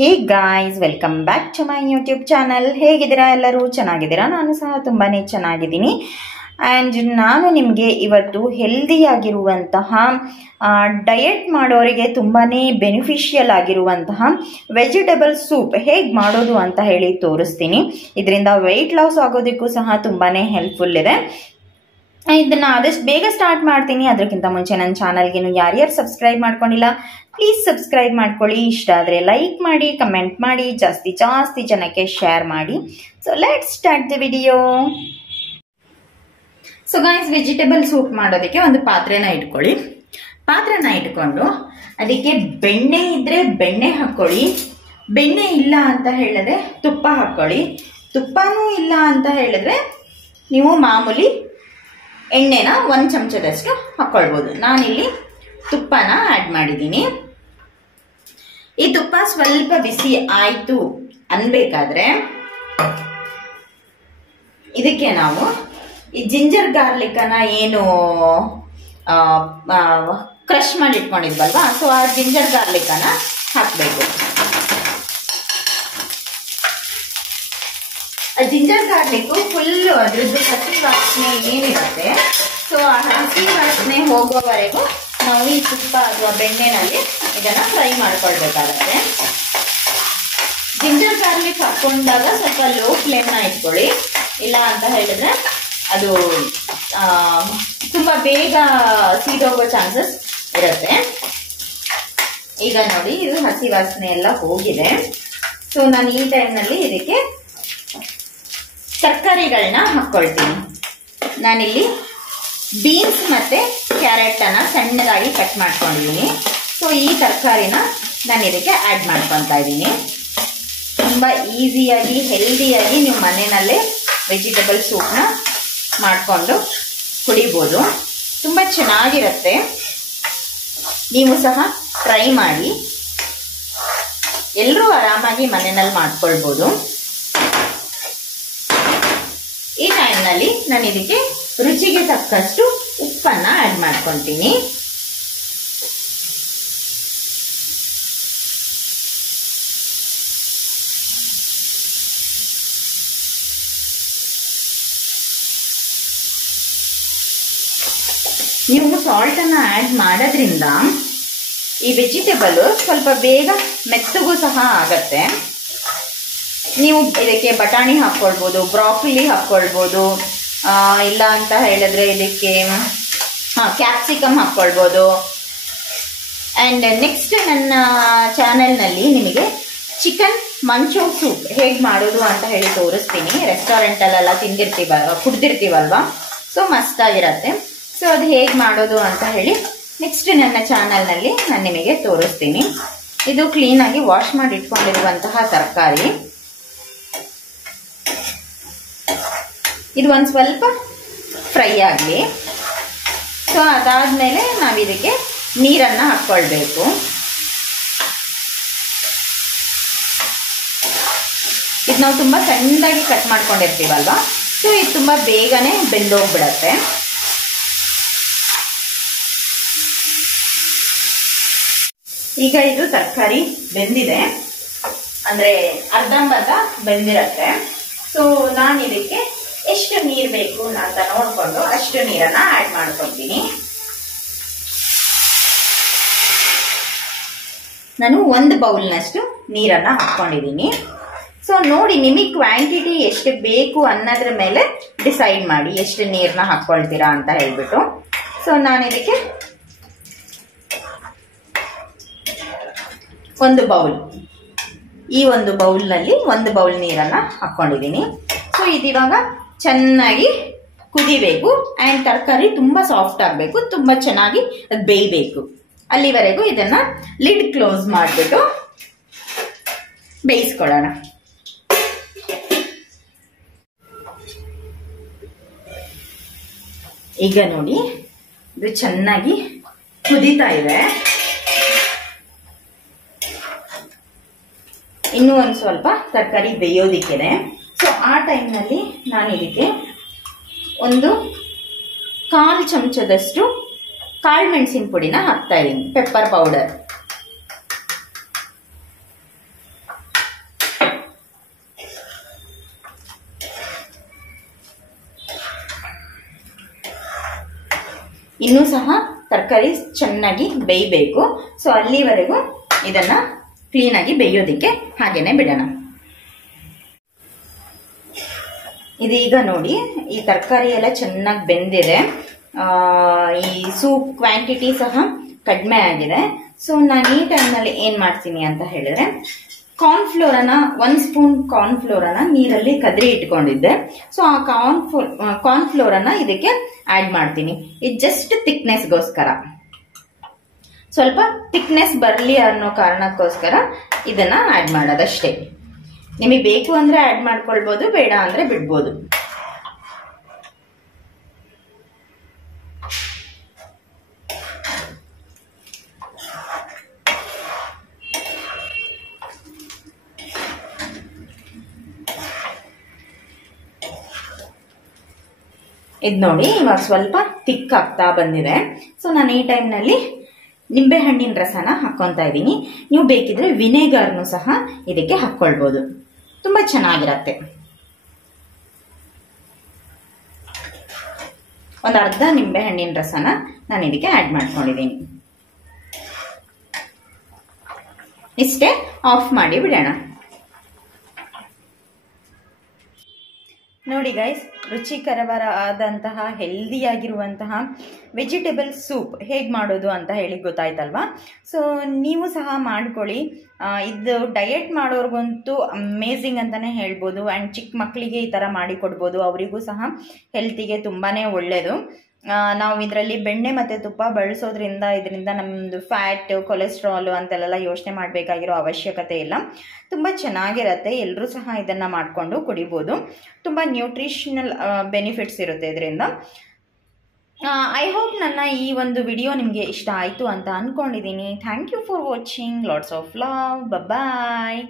Hey guys, welcome back to my YouTube channel. ಹೇಗಿದ್ದೀರಾ? ಎಲ್ಲರೂ ಚೆನ್ನಾಗಿದ್ದೀರಾ? ನಾನು ಸಹ ತುಂಬಾ ಚೆನ್ನಾಗಿದ್ದೀನಿ. ಆ್ಯಂಡ್ ನಾನು ನಿಮಗೆ ಇವತ್ತು ಹೆಲ್ದಿಯಾಗಿರುವಂತಹ ಡಯಟ್ ಮಾಡೋರಿಗೆ ತುಂಬಾ ಬೆನಿಫಿಷಿಯಲ್ ಆಗಿರುವಂತಹ ವೆಜಿಟೇಬಲ್ ಸೂಪ್ ಹೇಗೆ ಮಾಡೋದು ಅಂತ ಹೇಳಿ ತೋರಿಸ್ತೀನಿ. ಇದರಿಂದ ವೆಯ್ಟ್ ಲಾಸ್ ಆಗೋದಕ್ಕೂ ಸಹ ತುಂಬಾ ಹೆಲ್ಪ್ಫುಲ್ ಇದೆ. ಇದನ್ನ ಆದಷ್ಟು ಬೇಗ ಸ್ಟಾರ್ಟ್ ಮಾಡ್ತೀನಿ. ಅದಕ್ಕಿಂತ ಮುಂಚೆ ನನ್ನ ಚಾನಲ್ಗೆ ಯಾರ್ಯಾರು ಸಬ್ಸ್ಕ್ರೈಬ್ ಮಾಡ್ಕೊಂಡಿಲ್ಲ ಪ್ಲೀಸ್ ಸಬ್ಸ್ಕ್ರೈಬ್ ಮಾಡ್ಕೊಳ್ಳಿ. ಇಷ್ಟ ಆದರೆ ಲೈಕ್ ಮಾಡಿ, ಕಮೆಂಟ್ ಮಾಡಿ, ಜಾಸ್ತಿ ಜನಕ್ಕೆ ಶೇರ್ ಮಾಡಿ. So let's start the video. So guys, vegetable soup ಮಾಡೋದಕ್ಕೆ ಒಂದು ಪಾತ್ರೆನ ಇಟ್ಕೊಳ್ಳಿ. ಪಾತ್ರೆನ ಇಟ್ಕೊಂಡು ಅದಕ್ಕೆ ಬೆಣ್ಣೆ ಇದ್ರೆ ಬೆಣ್ಣೆ ಹಾಕೊಳ್ಳಿ. ಬೆಣ್ಣೆ ಇಲ್ಲ ಅಂತ ಹೇಳಿದ್ರೆ ತುಪ್ಪ ಹಾಕೊಳ್ಳಿ. ತುಪ್ಪನೂ ಇಲ್ಲ ಅಂತ ಹೇಳಿದ್ರೆ ನೀವು ಮಾಮೂಲಿ ಎಣ್ಣೆನ 1 ಚಮಚದಷ್ಟು ಹಾಕೊಳ್ಬೋದು. ನಾನಿಲ್ಲಿ ತುಪ್ಪನ ಆಡ್ ಮಾಡಿದ್ದೀನಿ. ಈ ತುಪ್ಪ ಸ್ವಲ್ಪ ಬಿಸಿ ಆಯ್ತು ಅನ್ಬೇಕಾದ್ರೆ ಇದಕ್ಕೆ ನಾವು ಈ ಜಿಂಜರ್ ಗಾರ್ಲಿಕ್ ಅನ್ನ ಏನು ಕ್ರಶ್ ಮಾಡಿ ಇಟ್ಕೊಂಡಿದ್ವಲ್ವಾ, ಸೊ ಆ ಜಿಂಜರ್ ಗಾರ್ಲಿಕ್ ಅನ್ನ ಹಾಕ್ಬೇಕು. ಜಿಂಜರ್ ಗಾರ್ಲಿಕ್ ಫುಲ್ ಅದ್ರದ್ದು ಹಸಿ ವಾಸನೆ ಏನಿರುತ್ತೆ, ಸೊ ಆ ಹಸಿ ವಾಸನೆ ಹೋಗುವವರೆಗೂ ನಾವು ಈ ತುಪ್ಪ ಅಥವಾ ಬೆಣ್ಣೆನಲ್ಲಿ ಇದನ್ನ ಫ್ರೈ ಮಾಡ್ಕೊಳ್ಬೇಕಾಗತ್ತೆ. ಜಿಂಜರ್ ಗಾರ್ಲಿಕ್ ಹಾಕೊಂಡಾಗ ಸ್ವಲ್ಪ ಲೋ ಫ್ಲೇಮ್ನ ಇಟ್ಕೊಳ್ಳಿ. ಇಲ್ಲ ಅಂತ ಹೇಳಿದ್ರೆ ಅದು ತುಂಬಾ ಬೇಗ ಸೀದೋಗೋ ಚಾನ್ಸಸ್ ಇರುತ್ತೆ. ಈಗ ನೋಡಿ, ಇದು ಹಸಿ ವಾಸನೆ ಎಲ್ಲ ಹೋಗಿದೆ. ಸೊ ನಾನು ಈ ಟೈಮ್ನಲ್ಲಿ ಇದಕ್ಕೆ ತರಕಾರಿಗಳನ್ನ ಹಾಕೊಳ್ತೀನಿ. ನಾನಿಲ್ಲಿ ಬೀನ್ಸ್ ಮತ್ತೆ ಕ್ಯಾರೆಟ್ ಅನ್ನ ಸಣ್ಣದಾಗಿ ಕಟ್ ಮಾಡ್ಕೊಂಡಿದ್ದೀನಿ. ಸೊ ಈ ತರಕಾರಿನ ನಾನು ಇದಕ್ಕೆ ಆಡ್ ಮಾಡ್ಕೊತಾ ಇದ್ದೀನಿ. ತುಂಬಾ ಈಸಿಯಾಗಿ ಹೆಲ್ದಿಯಾಗಿ ನೀವು ಮನೆಯಲ್ಲೇ ವೆಜಿಟೇಬಲ್ ಸೂಪ್ನ ಮಾಡಿಕೊಂಡು ಕುಡಿಬೋದು. ತುಂಬಾ ಚೆನ್ನಾಗಿರುತ್ತೆ. ನೀವು ಸಹ ಟ್ರೈ ಮಾಡಿ. ಎಲ್ಲರೂ ಆರಾಮಾಗಿ ಮನೆಯಲ್ಲಿ ಮಾಡ್ಕೊಳ್ಬೋದು. ಈ ಟೈಮ್ನಲ್ಲಿ ನಾನು ಇದಕ್ಕೆ ರುಚಿಗೆ ತಕ್ಕಷ್ಟು ಉಪ್ಪನ್ನ ಆಡ್ ಮಾಡ್ಕೊತೀನಿ. ನೀವು ಸಾಲ್ಟ್ ಅನ್ನ ಆಡ್ ಮಾಡೋದ್ರಿಂದ ಈ ವೆಜಿಟೇಬಲ್ ಸ್ವಲ್ಪ ಬೇಗ ಮೆತ್ತಗೂ ಸಹ ಆಗತ್ತೆ. ನೀವು ಇದಕ್ಕೆ ಬಟಾಣಿ ಹಾಕ್ಕೊಳ್ಬೋದು, ಬ್ರಾಕೊಲಿ ಹಾಕ್ಕೊಳ್ಬೋದು, ಇಲ್ಲ ಅಂತ ಹೇಳಿದ್ರೆ ಇದಕ್ಕೆ ಕ್ಯಾಪ್ಸಿಕಮ್ ಹಾಕ್ಕೊಳ್ಬೋದು. ಆ್ಯಂಡ್ ನೆಕ್ಸ್ಟ್ ನನ್ನ ಚಾನೆಲ್ನಲ್ಲಿ ನಿಮಗೆ ಚಿಕನ್ ಮಂಚೋ ಸೂಪ್ ಹೇಗೆ ಮಾಡೋದು ಅಂತ ಹೇಳಿ ತೋರಿಸ್ತೀನಿ. ರೆಸ್ಟೋರೆಂಟಲ್ಲೆಲ್ಲ ಕುಡ್ದಿರ್ತೀವಲ್ವಾ, ಸೊ ಮಸ್ತಾಗಿರತ್ತೆ. ಸೊ ಅದು ಹೇಗೆ ಮಾಡೋದು ಅಂತ ಹೇಳಿ ನೆಕ್ಸ್ಟ್ ನನ್ನ ಚಾನಲ್ನಲ್ಲಿ ನಾನು ನಿಮಗೆ ತೋರಿಸ್ತೀನಿ. ಇದು ಕ್ಲೀನಾಗಿ ವಾಶ್ ಮಾಡಿ ಇಟ್ಕೊಂಡಿರುವಂತಹ ತರಕಾರಿ. ಇದು ಒಂದು ಸ್ವಲ್ಪ ಫ್ರೈ ಆಗಲಿ. ಸೊ ಅದಾದ್ಮೇಲೆ ನಾವು ಇದಕ್ಕೆ ನೀರನ್ನ ಹಾಕ್ಕೊಳ್ಬೇಕು. ಇದು ನಾವು ತುಂಬಾ ಸಣ್ಣದಾಗಿ ಕಟ್ ಮಾಡ್ಕೊಂಡಿರ್ತೀವಲ್ವಾ, ಸೊ ಇದು ತುಂಬಾ ಬೇಗನೆ ಬೆಂದೋಗ್ಬಿಡತ್ತೆ. ಈಗ ಇದು ತರಕಾರಿ ಬೆಂದಿದೆ, ಅಂದ್ರೆ ಅರ್ಧಂಬರ್ಧ ಬೆಂದಿರತ್ತೆ. ಸೊ ನಾನು ಇದಕ್ಕೆ ಎಷ್ಟು ನೀರು ಬೇಕು ಅಂತ ನೋಡ್ಕೊಂಡು ಅಷ್ಟು ನೀರನ್ನ ಆಡ್ ಮಾಡ್ಕೊತೀನಿ. ನಾನು 1 ಬೌಲ್ನಷ್ಟು ನೀರನ್ನ ಹಾಕೊಂಡಿದ್ದೀನಿ. ಸೊ ನೋಡಿ, ನಿಮಗೆ ಕ್ವಾಂಟಿಟಿ ಎಷ್ಟು ಬೇಕು ಅನ್ನೋದ್ರ ಮೇಲೆ ಡಿಸೈಡ್ ಮಾಡಿ ಎಷ್ಟು ನೀರನ್ನ ಹಾಕೊಳ್ತೀರಾ ಅಂತ ಹೇಳ್ಬಿಟ್ಟು. ಸೊ ನಾನು ಇದಕ್ಕೆ 1 ಬೌಲ್, ಈ 1 ಬೌಲ್ನಲ್ಲಿ 1 ಬೌಲ್ ನೀರನ್ನ ಹಾಕೊಂಡಿದ್ದೀನಿ. ಸೊ ಇದಿವಾಗ ಚೆನ್ನಾಗಿ ಕುದಿಬೇಕು. ಆ್ಯಂಡ್ ತರಕಾರಿ ತುಂಬಾ ಸಾಫ್ಟ್ ಆಗಬೇಕು, ತುಂಬಾ ಚೆನ್ನಾಗಿ ಅದು ಬೇಯಬೇಕು. ಅಲ್ಲಿವರೆಗೂ ಇದನ್ನ ಲಿಡ್ ಕ್ಲೋಸ್ ಮಾಡಿಬಿಟ್ಟು ಬೇಯಿಸ್ಕೊಳ್ಳೋಣ. ಈಗ ನೋಡಿ, ಇದು ಚೆನ್ನಾಗಿ ಕುದೀತಾ ಇದೆ. ಇನ್ನೂ ಒಂದು ಸ್ವಲ್ಪ ತರಕಾರಿ ಬೇಯೋದಿಕ್ಕಿದೆ. ಸೊ ಆ ಟೈಮ್ನಲ್ಲಿ ನಾನು ಇದಕ್ಕೆ 1/4 ಚಮಚದಷ್ಟು ಕಾಳು ಮೆಣಸಿನ ಪುಡಿನ ಹಾಕ್ತಾ ಇದ್ದೀನಿ, ಪೆಪ್ಪರ್ ಪೌಡರ್. ಇನ್ನೂ ಸಹ ತರಕಾರಿ ಚೆನ್ನಾಗಿ ಬೇಯಬೇಕು. ಸೊ ಅಲ್ಲಿವರೆಗೂ ಇದನ್ನು ಕ್ಲೀನಾಗಿ ಬೇಯೋದಕ್ಕೆ ಹಾಗೇನೆ ಬಿಡೋಣ. ಇದೀಗ ನೋಡಿ ಈ ತರಕಾರಿ ಎಲ್ಲ ಚೆನ್ನಾಗಿ ಬೆಂದಿದೆ. ಈ ಸೂಪ್ ಕ್ವಾಂಟಿಟಿ ಸಹ ಕಡಿಮೆ ಆಗಿದೆ. ಸೊ ನಾನು ಈ ಟೈಮ್ನಲ್ಲಿ ಏನು ಮಾಡ್ತೀನಿ ಅಂತ ಹೇಳಿದ್ರೆ, ಕಾರ್ನ್ಫ್ಲೋರನ್ನ 1 ಸ್ಪೂನ್ ಕಾರ್ನ್ಫ್ಲೋರನ್ನ ನೀರಲ್ಲಿ ಕದರಿ ಇಟ್ಕೊಂಡಿದ್ದೆ. ಸೊ ಆ ಕಾರ್ನ್ಫ್ಲೋರನ್ನ ಇದಕ್ಕೆ ಆಡ್ ಮಾಡ್ತೀನಿ. ಇದು ಜಸ್ಟ್ ಥಿಕ್ನೆಸ್ಗೋಸ್ಕರ, ಸ್ವಲ್ಪ ಥಿಕ್ನೆಸ್ ಬರಲಿ ಅನ್ನೋ ಕಾರಣಕ್ಕೋಸ್ಕರ ಇದನ್ನ ಆಡ್ ಮಾಡೋದಷ್ಟೇ. ನಿಮಗೆ ಬೇಕು ಅಂದ್ರೆ ಆಡ್ ಮಾಡ್ಕೊಳ್ಬೋದು, ಬೇಡ ಅಂದ್ರೆ ಬಿಡ್ಬೋದು. ಇದು ನೋಡಿ ಇವಾಗ ಸ್ವಲ್ಪ ಥಿಕ್ ಆಗ್ತಾ ಬಂದಿದೆ. ಸೊ ನಾನು ಈ ಟೈಮ್ನಲ್ಲಿ ನಿಂಬೆ ಹಣ್ಣಿನ ರಸನ ಹಾಕ್ಕೊತಾ ಇದ್ದೀನಿ. ನೀವು ಬೇಕಿದ್ರೆ ವಿನೆಗರ್ನು ಸಹ ಇದಕ್ಕೆ ಹಾಕ್ಕೊಳ್ಬೋದು, ತುಂಬಾ ಚೆನ್ನಾಗಿರತ್ತೆ. ಒಂದು ಅರ್ಧ ನಿಂಬೆ ಹಣ್ಣಿನ ರಸನ ನಾನು ಇದಕ್ಕೆ ಆಡ್ ಮಾಡ್ಕೊಂಡಿದ್ದೀನಿ. ಇಷ್ಟೇ, ಆಫ್ ಮಾಡಿ ಬಿಡೋಣ. ನೋಡಿ ಗೈಸ್, ರುಚಿಕರವಾದಂತಹ ಹೆಲ್ದಿಯಾಗಿರುವಂತಹ ವೆಜಿಟೇಬಲ್ ಸೂಪ್ ಹೇಗೆ ಮಾಡೋದು ಅಂತ ಹೇಳಿ ಗೊತ್ತಾಯ್ತಲ್ವಾ? ಸೊ ನೀವು ಸಹ ಮಾಡ್ಕೊಳ್ಳಿ. ಇದು ಡಯಟ್ ಮಾಡೋರ್ಗಂತೂ ಅಮೇಝಿಂಗ್ ಅಂತಲೇ ಹೇಳ್ಬೋದು. ಆ್ಯಂಡ್ ಚಿಕ್ಕ ಮಕ್ಕಳಿಗೆ ಈ ಥರ ಮಾಡಿ ಕೊಡ್ಬೋದು, ಅವರಿಗೂ ಸಹ ಹೆಲ್ತಿಗೆ ತುಂಬಾ ಒಳ್ಳೆಯದು. ನಾವು ಇದರಲ್ಲಿ ಬೆಣ್ಣೆ ಮತ್ತು ತುಪ್ಪ ಬಳಸೋದ್ರಿಂದ ಇದರಿಂದ ನಮ್ಮದು ಫ್ಯಾಟ್, ಕೊಲೆಸ್ಟ್ರಾಲು ಅಂತೆಲ್ಲ ಯೋಚನೆ ಮಾಡಬೇಕಾಗಿರೋ ಅವಶ್ಯಕತೆ ಇಲ್ಲ. ತುಂಬ ಚೆನ್ನಾಗಿರುತ್ತೆ. ಎಲ್ಲರೂ ಸಹ ಇದನ್ನು ಮಾಡಿಕೊಂಡು ಕುಡಿಬೋದು. ತುಂಬ ನ್ಯೂಟ್ರಿಷನಲ್ ಬೆನಿಫಿಟ್ಸ್ ಇರುತ್ತೆ ಇದರಿಂದ. ಐ ಹೋಪ್ ನನ್ನ ಈ ಒಂದು ವಿಡಿಯೋ ನಿಮಗೆ ಇಷ್ಟ ಆಯಿತು ಅಂತ ಅಂದ್ಕೊಂಡಿದ್ದೀನಿ. Thank you for watching. Lots of love. Bye.